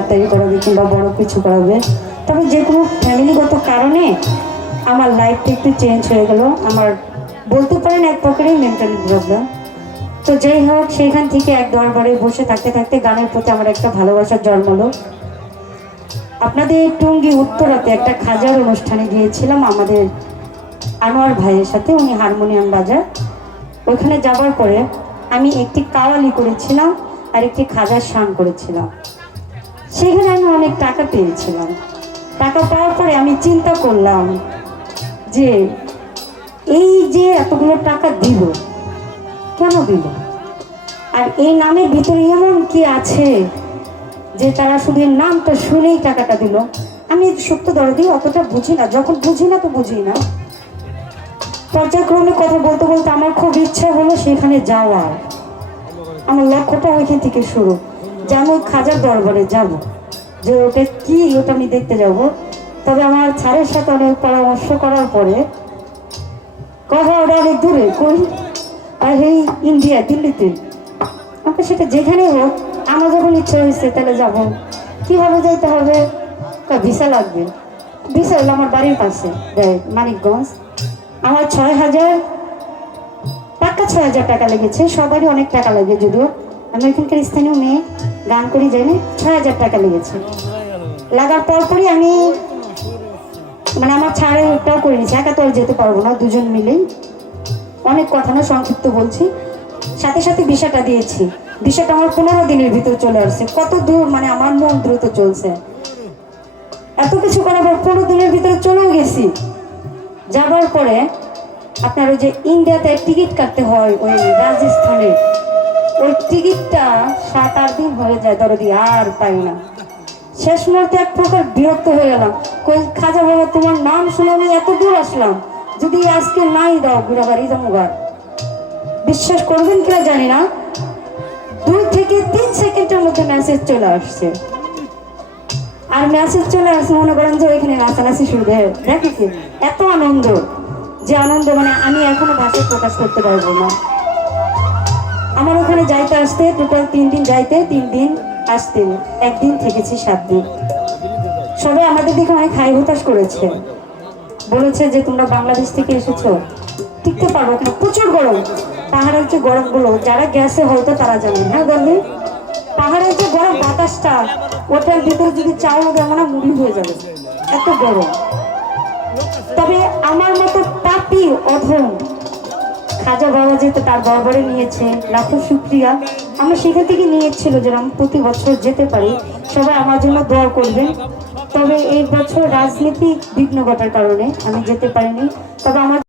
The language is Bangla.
ডাক্তারি করাবে কিংবা বড় কিছু করাবে, তবে যে কোনো ফ্যামিলিগত কারণে আমার লাইফটা একটু চেঞ্জ হয়ে গেল। আমার বলতে পারেন এক প্রকারের মেন্টালি প্রবলেম। তো যাই হোক, সেইখান থেকে এক দরবারে বসে থাকতে থাকতে গানের প্রতি আমার একটা ভালোবাসার জন্মলো। আপনাদের টুঙ্গি উত্তরাতে একটা খাজার অনুষ্ঠানে গিয়েছিলাম আমাদের আনোয়ার ভাইয়ের সাথে, উনি হারমোনিয়াম বাজার। ওইখানে যাবার পরে আমি একটি কাওয়ালি করেছিলাম আর একটি খাজার শান করেছিলাম। সেখানে আমি অনেক টাকা পেয়েছিলাম। টাকা পাওয়ার পরে আমি চিন্তা করলাম যে এই যে এতগুলো টাকা দিল, কেন দিল, আর এই নামের ভিতরে এমন কি আছে যে তারা শুধু এর নামটা শুনেই টাকাটা দিল। আমি সত্য দরদি অতটা বুঝি না, যখন বুঝি না তো বুঝি না। পর্যায়ক্রমে কথা বলতে বলতে আমার খুব ইচ্ছা হলো সেখানে যাওয়ার। আমার লক্ষ্যটা ওইখান থেকে শুরু যে আমি ওই খাজার দরবারে যাব, যে ওটা কি ওটা আমি দেখতে যাব। তবে আমার স্যারের সাথে অনেক পরামর্শ করার পরে কথা ওটা অনেক দূরে কই, আর এই ইন্ডিয়া দিল্লিতে, আমাকে সেটা যেখানে হোক আমার যখন ইচ্ছা হয়েছে তাহলে যাব। কীভাবে যাইতে হবে? ভিসা লাগবে। ভিসা হলো আমার বাড়ির পাশে মানিকগঞ্জ। আমার 6,000 পাক্কা 6,000 টাকা লেগেছে। সবারই অনেক টাকা লাগে, যদিও আমি এখানকার স্থানীয় মেয়ে, গান করি জানি। 6,000 টাকা লেগেছে। লাগার পরপরই আমি মানে আমার ছাড়ে ওটাও করে নিয়েছি। একা তো আর যেতে পারবো না, দুজন মিলেই। অনেক কথা না, সংক্ষিপ্ত বলছি। সাথে সাথে ভিসাটা দিয়েছি। ভিসাটা আমার 15 দিনের ভিতর চলে আসছে। কত দূর, মানে আমার মন দ্রুত চলছে। এত কিছু করার পর 15 দিনের ভিতরে চলেও গেছি। যাবার পরে আপনার ওই যে ইন্ডিয়াতে টিকিট কাটতে হয় ওই রাজস্থানে, ওই টিকিটটা 7-8 দিন হয়ে যায় দরদি, আর পাই না। শেষ মুহূর্তে এক প্রকার বিরক্ত হয়ে গেলাম। কই খাজা বাবা, তোমার নাম শুনে আমি এত দূর আসলাম, যদি আজকে নাই দাও ঘুরাবাড়ি জমুগার। বিশ্বাস করবেন কিনা জানি না, 2 থেকে 3 সেকেন্ডের মধ্যে মেসেজ চলে আসছে। আর মেসেজ চলে আসছে, মনে করেন যে ওইখানে নাচানাচি শুরু হয়ে দেখেছি। এত আনন্দ, যে আনন্দ মানে আমি এখনো ভাষায় প্রকাশ করতে পারবো না। আমার ওখানে যাইতে আসতে টোটাল 3 দিন যাইতে, 3 দিন আসতে, একদিন থেকেছি 7 দিন। সবাই আমাদের দিকে অনেক হাই হতাশ করেছে, বলেছে যে তোমরা বাংলাদেশ থেকে এসেছো, টিকতে পারবো না, প্রচুর গরম। পাহাড়ের যে গরমগুলো যারা গেছে হয়তো তারা জানে। হ্যাঁ বললি, পাহাড়ের যে গরম বাতাসটা, ওটার ভিতরে যদি চাউল দেয় না মুড়ি হয়ে যাবে, এত গরম। তবে আমার মতো পাপি অধম খাজা বাবা যেহেতু তার দরবারে নিয়েছে, লাখো শুক্রিয়া। আমি সেখান থেকে নিয়েছিল যে আমি প্রতি বছর যেতে পারি। সবাই আমার জন্য দোয়া করবেন। তবে এই বছর রাজনীতিক বিঘ্ন ঘটার কারণে আমি যেতে পারিনি। তবে আমার